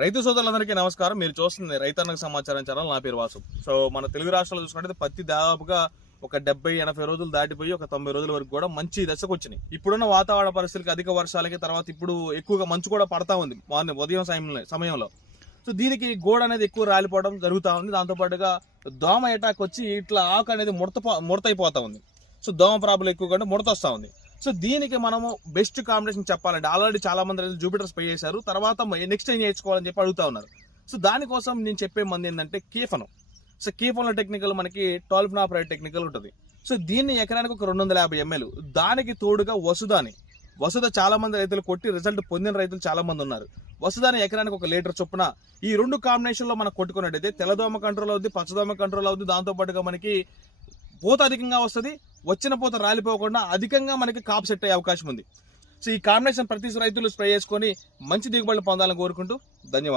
రైతు సోదరులందరికీ నమస్కారం. మీరు చూస్తుంది రైతన్నకు సమాచారం ఛానల్. నా పేరు వాసు. సో మన తెలుగు రాష్ట్రాల్లో చూసుకుంటే పత్తి దాదాపుగా ఒక 70-80 రోజులు దాటిపోయి ఒక 90 రోజుల వరకు కూడా మంచి దశకు వచ్చినాయి. ఇప్పుడున్న వాతావరణ పరిస్థితులకి, అధిక వర్షాలకి, తర్వాత ఇప్పుడు ఎక్కువగా మంచు కూడా పడతా ఉంది ఉదయం సమయంలో. సో దీనికి గోడ అనేది ఎక్కువ రాలిపోవడం జరుగుతూ ఉంది. దాంతోపాటుగా దోమ అటాక్ వచ్చి ఇట్లా ఆకు అనేది ముడతైపోతా ఉంది. సో దోమ ప్రాబ్లం ఎక్కువగా ముడత వస్తూ ఉంది. సో దీనికి మనము బెస్ట్ కాంబినేషన్ చెప్పాలంటే ఆల్రెడీ చాలా మంది రైతులు జూపిటర్ స్ప్రే చేశారు. తర్వాత నెక్స్ట్ ఏం చేసుకోవాలని చెప్పి అడుగుతా ఉన్నారు. సో దానికోసం నేను చెప్పే మంది ఏంటంటే కీఫను. సో కీఫన్లో టెక్నికల్ మనకి 12 నాపరైడ్ టెక్నికల్ ఉంటుంది. సో దీన్ని ఎకరానికి ఒక 250 ml, దానికి తోడుగా వసుధ చాలా మంది రైతులు కొట్టి రిజల్ట్ పొందిన రైతులు చాలా మంది ఉన్నారు. వసుధాని ఎకరానికి 1 లీటర్ చొప్పున ఈ 2 కాంబినేషన్ లో మనం కొట్టుకున్నట్టయితే తెల్లదోమ కంట్రోల్ అవుద్ది, పచ్చదోమ కంట్రోల్ అవుద్ది. దాంతో పాటుగా మనకి పూత అధికంగా వస్తుంది. వచ్చిన పూత రాలిపోకుండా అధికంగా మనకి కాపు సెట్ అయ్యే అవకాశం ఉంది. సో ఈ కాంబినేషన్ ప్రతి రైతులు స్ప్రే చేసుకొని మంచి దిగుబడులు పొందాలని కోరుకుంటూ ధన్యవాదాలు.